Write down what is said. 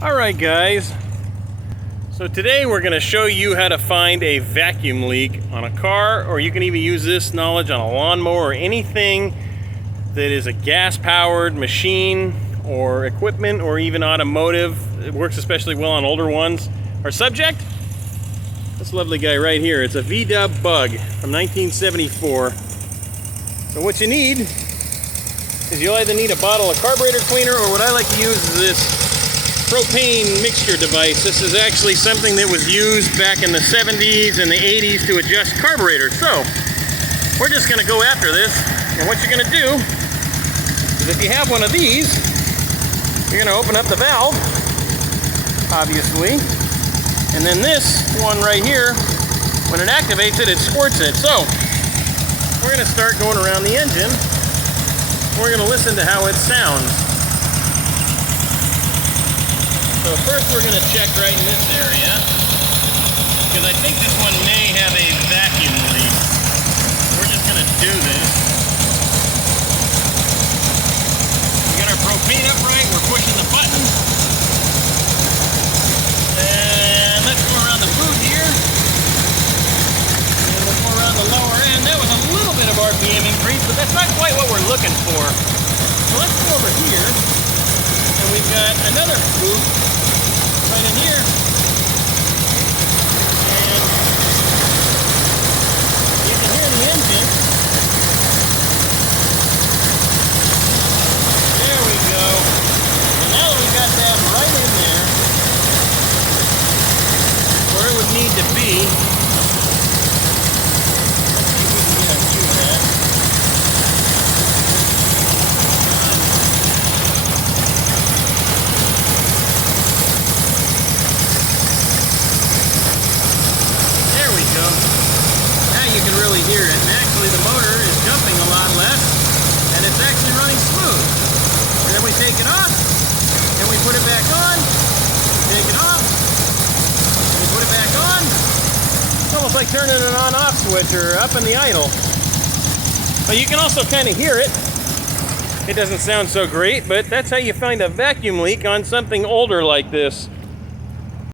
Alright guys, so today we're going to show you how to find a vacuum leak on a car, or you can even use this knowledge on a lawnmower or anything that is a gas-powered machine or equipment or even automotive. It works especially well on older ones. Our subject? This lovely guy right here. It's a VW Bug from 1974. So what you need is you'll either need a bottle of carburetor cleaner, or what I like to use is this propane mixture device. This is actually something that was used back in the 70s and the 80s to adjust carburetors. So we're just going to go after this, and what you're going to do is, if you have one of these, you're going to open up the valve, obviously, and then this one right here, when it activates it, it squirts it. So we're going to start going around the engine. We're going to listen to how it sounds. So first we're going to check right in this area, because I think this one may have a vacuum leak. We're just going to do this. We got our propane upright, we're pushing the button. And let's go around the boot here. And we'll go around the lower end. That was a little bit of RPM increase, but that's not quite what we're looking for. So let's go over here. And we've got another boot right in here, and you can hear the engine. There we go. And now that we got that right in there where it would need to be, let's see if we can get up to that. Now you can really hear it, and actually the motor is jumping a lot less, and it's actually running smooth. And then we take it off, and we put it back on, take it off, and we put it back on. It's almost like turning an on-off switch or up in the idle. But you can also kind of hear it. It doesn't sound so great, but that's how you find a vacuum leak on something older like this.